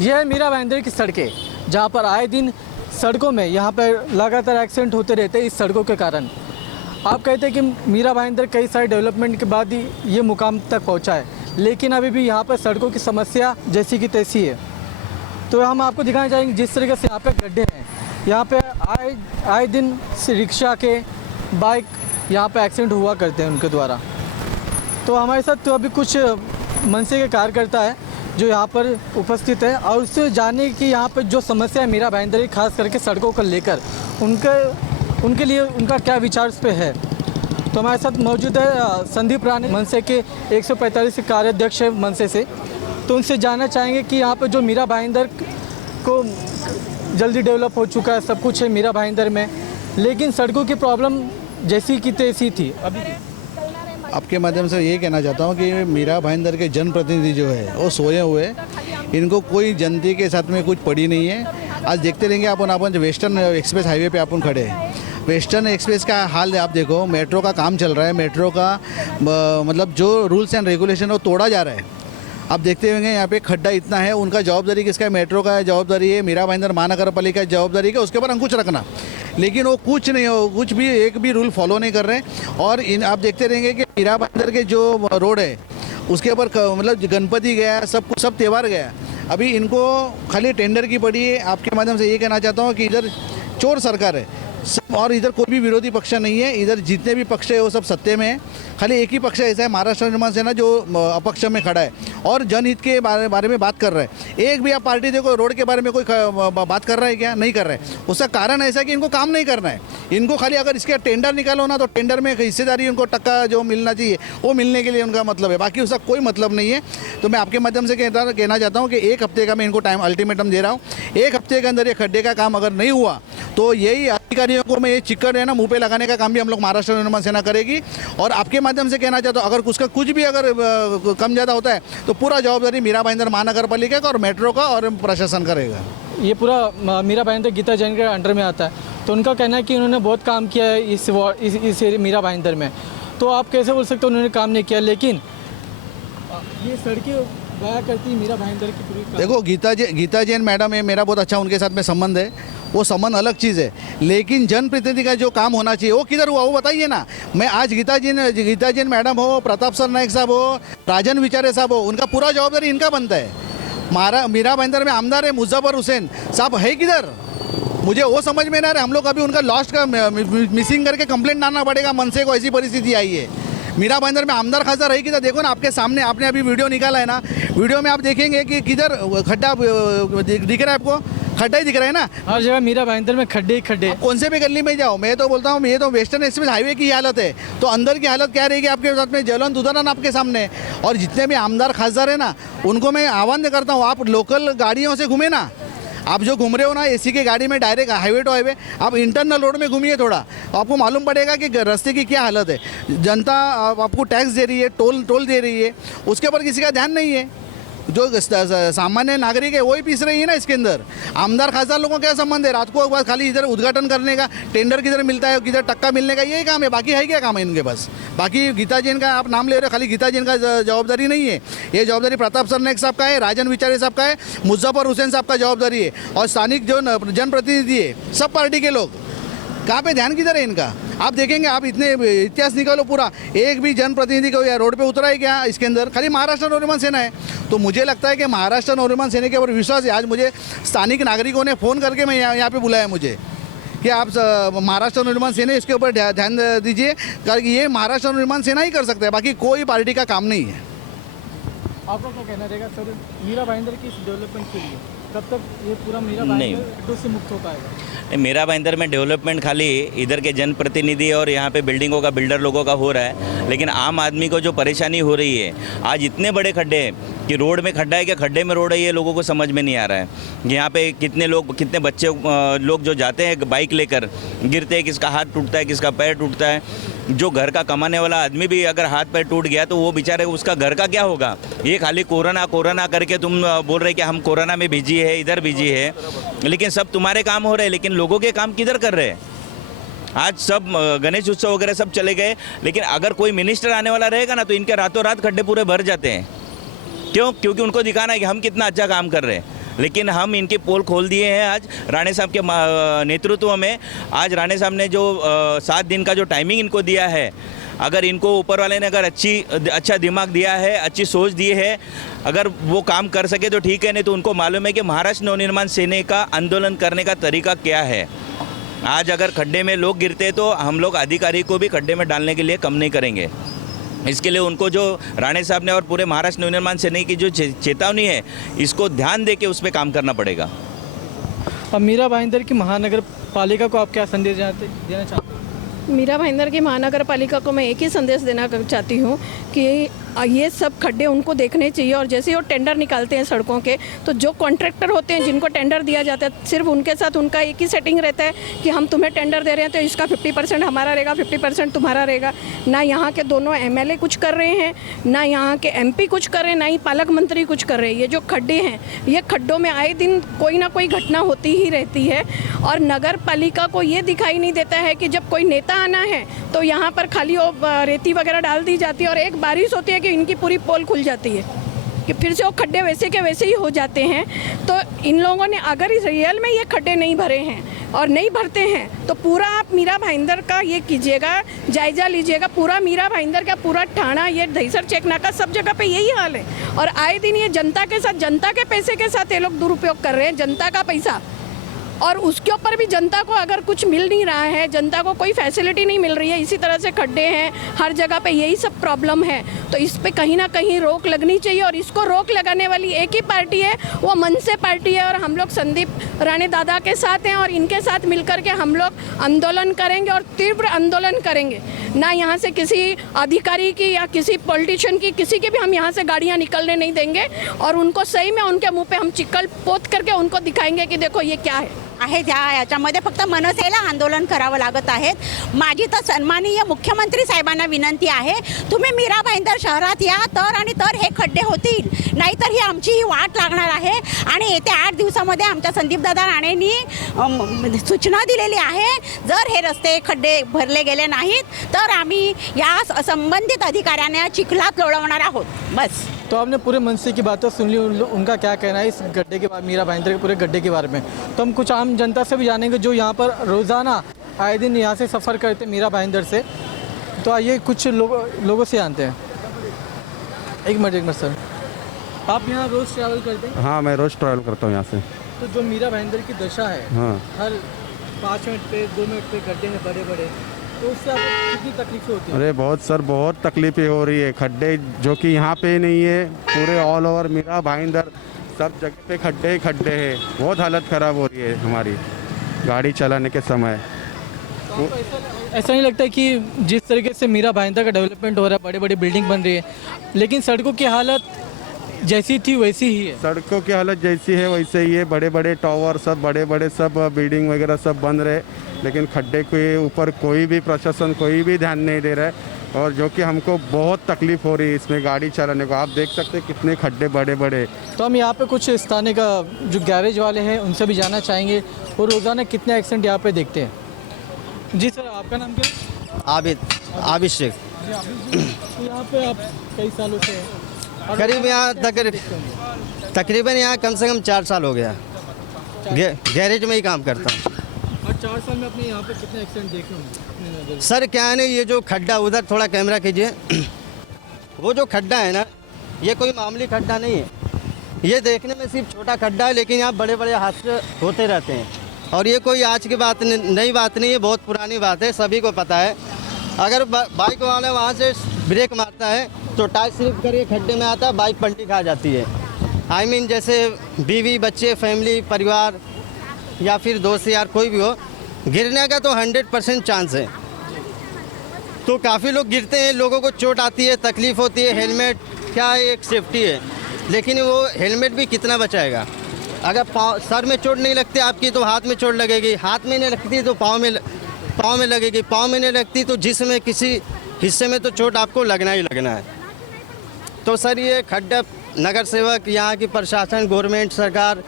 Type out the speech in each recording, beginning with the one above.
यह है मीरा भाईंदर की सड़कें, जहां पर आए दिन सड़कों में यहाँ पर लगातार एक्सीडेंट होते रहते हैं इस सड़कों के कारण। आप कहते हैं कि मीरा भाईंदर कई सारे डेवलपमेंट के बाद ही ये मुकाम तक पहुँचा है, लेकिन अभी भी यहाँ पर सड़कों की समस्या जैसी की तैसी है। तो हम आपको दिखाना चाहेंगे जिस तरीके से यहाँ पे गड्ढे हैं, यहाँ पे आए दिन रिक्शा के, बाइक यहाँ पे एक्सीडेंट हुआ करते हैं उनके द्वारा। तो हमारे साथ तो अभी कुछ मनसे के कार्यकर्ता है जो यहाँ पर उपस्थित है और उससे जाने की यहाँ पर जो समस्या है मीरा भाईंदर की, खास करके सड़कों को लेकर उनके लिए उनका क्या विचार उस पर है। तो हमारे साथ मौजूद है संदीप राणे, मनसे के 145 कार्याध्यक्ष है मनसे से। तो उनसे जानना चाहेंगे कि यहाँ पर जो मीरा भाईंदर को जल्दी डेवलप हो चुका है, सब कुछ है मीरा भाईंदर में, लेकिन सड़कों की प्रॉब्लम जैसी की तैसी थी अभी। आपके माध्यम से ये कहना चाहता हूँ कि मीरा भाईंदर के जनप्रतिनिधि जो है वो सोए हुए, इनको कोई जनता के साथ में कुछ पड़ी नहीं है। आज देखते रहेंगे अपन वेस्टर्न एक्सप्रेस हाईवे पे अपन खड़े हैं। वेस्टर्न एक्सप्रेस का हाल आप देखो, मेट्रो का काम चल रहा है, मेट्रो का मतलब जो रूल्स एंड रेगुलेशन वो तोड़ा जा रहा है। आप देखते होंगे यहाँ पे खड्डा इतना है, उनका जवाबदारी किसका है? मेट्रो का जवाबदारी है, मीरा भाईंदर महानगर पालिका की जवाबदारी है उसके ऊपर अंकुश रखना, लेकिन वो कुछ नहीं हो, कुछ भी एक भी रूल फॉलो नहीं कर रहे। और आप देखते रहेंगे कि मीरा भाईंदर के जो रोड है उसके ऊपर मतलब गणपति गया, सब त्यौहार गया, अभी इनको खाली टेंडर की पड़ी है। आपके माध्यम से ये कहना चाहता हूँ कि इधर चोर सरकार है सब, और इधर कोई भी विरोधी पक्ष नहीं है। इधर जितने भी पक्ष है वो सब सत्ते में है, खाली एक ही पक्ष ऐसा है महाराष्ट्र निर्माण सेना जो अपक्ष में खड़ा है और जनहित के बारे में बात कर रहा है। एक भी आप पार्टी देखो रोड के बारे में कोई बात कर रहा है क्या? नहीं कर रहा है। उसका कारण ऐसा है कि इनको काम नहीं करना है। इनको खाली अगर इसके टेंडर निकालो ना तो टेंडर में हिस्सेदारी उनको टक्का जो मिलना चाहिए वो मिलने के लिए उनका मतलब है, बाकी उसका कोई मतलब नहीं है। तो मैं आपके माध्यम से कहना चाहता हूँ कि 1 हफ्ते का मैं इनको टाइम अल्टीमेटम दे रहा हूँ। 1 हफ्ते के अंदर ये खड्डे का काम अगर नहीं हुआ तो यही अधिकारियों को मैं ये चिक्कड़ है ना मुँह पे लगाने का काम भी हम लोग महाराष्ट्र निर्माण सेना करेगी। और आपके माध्यम से कहना चाहता हूँ अगर उसका कुछ भी अगर कम ज़्यादा होता है तो पूरा जवाबदारी मीरा भाईंदर महानगर पालिका का और मेट्रो का और प्रशासन करेगा। ये पूरा मीरा भाईंदर गीता जैन के अंडर में आता है, तो उनका कहना है कि उन्होंने बहुत काम किया है इस मीरा भाईंदर में। तो आप कैसे बोल सकते हो उन्होंने काम नहीं किया? लेकिन ये सड़कें गाया करती मीरा भाईंदर की पूरी। देखो गीता जैन मैडम है, मेरा बहुत अच्छा उनके साथ में संबंध है, वो संबंध अलग चीज़ है, लेकिन जनप्रतिनिधि का जो काम होना चाहिए वो किधर हुआ वो बताइए ना। मैं आज गीता जैन मैडम हो, प्रताप सर नायक साहब हो, राजन विचारे साहब हो, उनका पूरा जवाबदारी इनका बनता है। मीरा भाईंदर में आमदार है मुजफ्फर हुसैन साहब है किधर? मुझे वो समझ में ना आ रहा है। हम लोग अभी उनका लॉस्ट का मिसिंग करके कंप्लेंट डालना पड़ेगा मनसे को, ऐसी परिस्थिति आई है। मीरा भाईंदर में आमदार खासदार है किधर? देखो ना आपके सामने, आपने अभी वीडियो निकाला है ना, वीडियो में आप देखेंगे कि किधर खड्डा दिख रहा है आपको, खड्डा ही दिख रहा है ना हर जगह मीरा भाईंदर में खड्डे ही खड्डे। कौन से भी गली में जाओ, मैं तो बोलता हूँ ये तो वेस्टर्न एक्सप्रेस हाईवे की हालत है, तो अंदर की हालत क्या रहेगी आपके साथ में? ज्वलंत उदाहरण आपके सामने। और जितने भी आमदार खासदार है ना उनको मैं आह्वान करता हूँ, आप लोकल गाड़ियों से घूमे ना, आप जो घूम रहे हो ना एसी की गाड़ी में डायरेक्ट हाईवे टू हाईवे, आप इंटरनल रोड में घूमिए थोड़ा, आपको मालूम पड़ेगा कि रास्ते की क्या हालत है। जनता आपको टैक्स दे रही है, टोल दे रही है, उसके ऊपर किसी का ध्यान नहीं है। जो सामान्य नागरिक है वही पीस रही है ना इसके अंदर। आमदार खासदार लोगों का क्या संबंध है? रात को बस खाली इधर उद्घाटन करने का, टेंडर किधर मिलता है किधर टक्का मिलने का, यही काम है, बाकी है क्या काम है इनके पास? बाकी गीता जैन का आप नाम ले रहे हो, खाली गीता जैन का जवाबदारी नहीं है, ये जवाबदारी प्रताप सर नायक साहब का है, राजन विचारे साहब का है, मुजफ्फर हुसैन साहब का जवाबदारी है, और स्थानिक जो जनप्रतिनिधि है सब पार्टी के लोग। कहाँ पे ध्यान किधर है इनका? आप देखेंगे, आप इतने इतिहास निकालो पूरा, एक भी जनप्रतिनिधि को या रोड पे उतरा है क्या इसके अंदर? खाली महाराष्ट्र नवनिर्माण सेना है। तो मुझे लगता है कि महाराष्ट्र नवनिर्माण सेना के ऊपर विश्वास है। आज मुझे स्थानिक नागरिकों ने फ़ोन करके मैं यहाँ पे बुलाया मुझे कि आप महाराष्ट्र नवनिर्माण सेना इसके ऊपर ध्यान दीजिए, कारण कि ये महाराष्ट्र नवनिर्माण सेना ही कर सकता है, बाकी कोई पार्टी का काम नहीं है। आपका क्या कहना रहेगा सर मीरा भाईंदर की डेवलपमेंट के लिए? कब तक ये पूरा मीरा भाईंदर से मुक्त हो पाएगा? मीरा भाईंदर में डेवलपमेंट खाली इधर के जनप्रतिनिधि और यहाँ पे बिल्डिंगों का बिल्डर लोगों का हो रहा है, लेकिन आम आदमी को जो परेशानी हो रही है, आज इतने बड़े खड्डे हैं कि रोड में खड्डा है क्या खड्डे में रोड है, ये लोगों को समझ में नहीं आ रहा है। यहाँ पे कितने बच्चे लोग जो जाते हैं बाइक लेकर गिरते हैं, किसका हाथ टूटता है, किसका पैर टूटता है। जो घर का कमाने वाला आदमी भी अगर हाथ पैर टूट गया तो वो बेचारे उसका घर का क्या होगा? ये खाली कोरोना करके तुम बोल रहे कि हम कोरोना में बिजी है, इधर बिजी है, लेकिन सब तुम्हारे काम हो रहे हैं, लेकिन लोगों के काम किधर कर रहे हैं? आज सब गणेश उत्सव वगैरह सब चले गए, लेकिन अगर कोई मिनिस्टर आने वाला रहेगा ना तो इनके रातों रात खड्डे पूरे भर जाते हैं। क्यों? क्योंकि उनको दिखाना है कि हम कितना अच्छा काम कर रहे हैं। लेकिन हम इनके पोल खोल दिए हैं आज राणे साहब के नेतृत्व में। आज राणे साहब ने जो 7 दिन का जो टाइमिंग इनको दिया है, अगर इनको ऊपर वाले ने अगर अच्छा दिमाग दिया है, अच्छी सोच दी है, अगर वो काम कर सके तो ठीक है, नहीं तो उनको मालूम है कि महाराष्ट्र नवनिर्माण सेना का आंदोलन करने का तरीका क्या है। आज अगर खड्डे में लोग गिरते तो हम लोग अधिकारी को भी खड्डे में डालने के लिए कम नहीं करेंगे। इसके लिए उनको जो राणे साहब ने और पूरे महाराष्ट्र नवनिर्माण सेना की जो चेतावनी है, इसको ध्यान दे के उस पर काम करना पड़ेगा। अब मीरा भाईंदर की महानगर पालिका को आप क्या संदेश देना चाहते हैं? मीरा भाईंदर की महानगर पालिका को मैं एक ही संदेश देना चाहती हूँ कि ये सब खड्डे उनको देखने चाहिए। और जैसे वो टेंडर निकालते हैं सड़कों के, तो जो कॉन्ट्रैक्टर होते हैं जिनको टेंडर दिया जाता है, सिर्फ उनके साथ उनका एक ही सेटिंग रहता है कि हम तुम्हें टेंडर दे रहे हैं तो इसका 50% हमारा रहेगा, 50% तुम्हारा रहेगा। ना यहाँ के दोनों MLA कुछ कर रहे हैं, ना यहाँ के MP कुछ कर रहे हैं, ना ही पालक मंत्री कुछ कर रहे हैं। ये जो खड्डे हैं, ये खड्डों में आए दिन कोई ना कोई घटना होती ही रहती है। और नगर पालिका को ये दिखाई नहीं देता है कि जब कोई नेता आना है तो यहाँ पर खाली वो रेती वगैरह डाल दी जाती है और एक बारिश होती है कि इनकी पूरी पोल खुल जाती है कि फिर से वो खड्डे वैसे के वैसे ही हो जाते हैं। तो इन लोगों ने अगर इस रियल में ये खड्डे नहीं भरे हैं और नहीं भरते हैं तो पूरा आप मीरा भाईंदर का ये कीजिएगा, जायजा लीजिएगा। पूरा मीरा भाईंदर का पूरा ठाणा, ये दहीसर चेकनाका, सब जगह पे यही हाल है। और आए दिन ये जनता के साथ, जनता के पैसे के साथ ये लोग दुरुपयोग कर रहे हैं, जनता का पैसा। और उसके ऊपर भी जनता को अगर कुछ मिल नहीं रहा है, जनता को कोई फैसिलिटी नहीं मिल रही है, इसी तरह से खड्डे हैं हर जगह पे, यही सब प्रॉब्लम है। तो इस पे कहीं ना कहीं रोक लगनी चाहिए। और इसको रोक लगाने वाली एक ही पार्टी है, वो मनसे पार्टी है। और हम लोग संदीप राणे दादा के साथ हैं और इनके साथ मिलकर के हम लोग आंदोलन करेंगे और तीव्र आंदोलन करेंगे। ना यहाँ से किसी अधिकारी की या किसी पॉलिटिशियन की, किसी की भी हम यहाँ से गाड़ियाँ निकलने नहीं देंगे। और उनको सही में उनके मुँह पे हम चिक्कल पोत करके उनको दिखाएंगे कि देखो ये क्या है। याच्यामध्ये फक्त मनसेला आंदोलन करावं लागत आहे। माझी तर सन्माननीय मुख्यमंत्री साहेबांना विनंती आहे, तुम्ही मीरा भाईंदर शहरात या तर हे खड्डे होतील, नाहीतर ही आमची ही वाट लागणार आहे। आणि येत्या 8 दिवसामध्ये आमच्या संदीपदादा राणेंनी सूचना दिलेली आहे, जर हे रस्ते खड्डे भरले गेले नाहीत तर आम्ही या संबंधित अधिकाऱ्यांना चिखलात लोळवणार आहोत। बस। तो आपने पूरे मनसे की बातें सुन ली, उनका क्या कहना है इस गड्ढे के बारे, मीरा भाईंदर के पूरे गड्ढे के बारे में। तो हम कुछ आम जनता से भी जानेंगे जो यहाँ पर रोज़ाना आए दिन यहाँ से सफ़र करते हैं मीरा भाईंदर से। तो आइए कुछ लोगों से जानते हैं। एक मिनट सर, आप यहाँ रोज़ ट्रैवल करते हैं? हाँ, मैं रोज़ ट्रैवल करता हूँ यहाँ से। तो जो मीरा भाईंदर की दशा है, हाँ, हर 5 मिनट पे 2 मिनट पे गड्ढे हैं बड़े बड़े, तो उससे आपको कितनी तकलीफें होती है? अरे बहुत सर, बहुत तकलीफें हो रही है। खड्डे जो कि यहाँ पे नहीं है, पूरे ऑल ओवर मीरा भाईंदर सब जगह पे खड्डे ही खड्डे हैं। बहुत हालत ख़राब हो रही है हमारी गाड़ी चलाने के समय। तो ऐसा नहीं लगता है कि जिस तरीके से मीरा भाईंदर का डेवलपमेंट हो रहा है, बड़ी बड़ी बिल्डिंग बन रही है, लेकिन सड़कों की हालत जैसी थी वैसी ही है? सड़कों की हालत जैसी है वैसे ही है। बड़े बड़े टावर, सब बड़े बड़े सब बिल्डिंग वगैरह सब बन रहे, लेकिन खड्डे के ऊपर कोई भी प्रशासन कोई भी ध्यान नहीं दे रहा है। और जो कि हमको बहुत तकलीफ हो रही है इसमें गाड़ी चलाने को। आप देख सकते हैं कितने खड्डे बड़े बड़े। तो हम यहाँ पे कुछ स्थानीय का जो गैरेज वाले हैं उनसे भी जानना चाहेंगे, वो रोज़ाना कितने एक्सीडेंट यहाँ पे देखते हैं। जी सर, आपका नाम क्या है? आबिद शेख। तो यहाँ पे आप कई सालों से हैं? करीब यहाँ तकरीबन यहाँ कम से कम 4 साल हो गया। गैरेज में ही काम करता हूँ। और 4 साल में अपने यहाँ पे कितने एक्सीडेंट देखे होंगे? सर क्या है ना, ये जो खड्डा, उधर थोड़ा कैमरा कीजिए, वो जो खड्डा है ना, ये कोई मामूली खड्डा नहीं है। ये देखने में सिर्फ छोटा खड्डा है, लेकिन यहाँ बड़े बड़े हादसे होते रहते हैं। और ये कोई आज की बात नई बात नहीं है, बहुत पुरानी बात है, सभी को पता है। अगर बाइक वाला वहाँ से ब्रेक मारता है तो टायर स्लिप करके खड्डे में आता है, बाइक पलटी खा जाती है। आई मीन जैसे बीवी, बच्चे, फैमिली, परिवार या फिर दोस्त यार कोई भी हो, गिरने का तो 100% चांस है। तो काफ़ी लोग गिरते हैं, लोगों को चोट आती है, तकलीफ़ होती है। हेलमेट क्या है, एक सेफ्टी है, लेकिन वो हेलमेट भी कितना बचाएगा। अगर सर में चोट नहीं लगती आपकी तो हाथ में चोट लगेगी, हाथ में नहीं लगती तो पाँव में लगेगी, पाँव में नहीं लगती तो जिस्म में किसी हिस्से में तो चोट आपको लगना ही लगना है। तो सर ये खड्डा, नगर सेवक, यहाँ की प्रशासन, गवर्नमेंट, सरकार,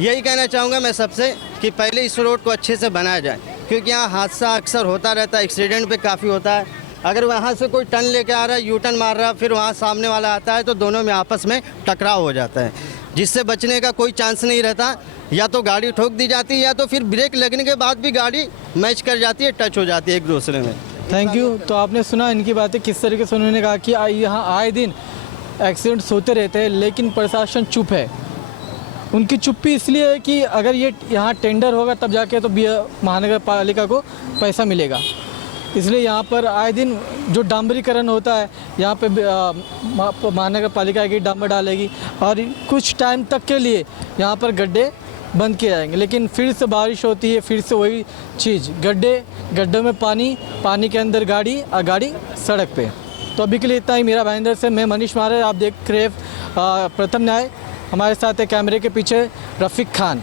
यही कहना चाहूँगा मैं सबसे कि पहले इस रोड को अच्छे से बनाया जाए, क्योंकि यहाँ हादसा अक्सर होता रहता है, एक्सीडेंट भी काफ़ी होता है। अगर वहाँ से कोई टर्न लेके आ रहा है, यू टर्न मार रहा है, फिर वहाँ सामने वाला आता है तो दोनों में आपस में टकराव हो जाता है। जिससे बचने का कोई चांस नहीं रहता। या तो गाड़ी ठोक दी जाती है या तो फिर ब्रेक लगने के बाद भी गाड़ी मैच कर जाती है, टच हो जाती है एक दूसरे में। Thank you. तो आपने सुना इनकी बातें किस तरीके से उन्होंने कहा कि यहाँ आए दिन एक्सीडेंट्स होते रहते हैं लेकिन प्रशासन चुप है। उनकी चुप्पी इसलिए है कि अगर ये यहाँ टेंडर होगा तब जाके तो महानगर पालिका को पैसा मिलेगा। इसलिए यहाँ पर आए दिन जो डांबरीकरण होता है यहाँ पे महानगर पालिका की डांबर डालेगी और कुछ टाइम तक के लिए यहाँ पर गड्ढे बंद किए जाएंगे। लेकिन फिर से बारिश होती है, फिर से वही चीज़, गड्ढों में पानी के अंदर गाड़ी और गाड़ी सड़क पे। तो अभी के लिए इतना ही। मीरा भाईंदर से मैं मनीष मारे, आप देख रहे प्रथम न्याय। हमारे साथ है कैमरे के पीछे रफ़ीक खान।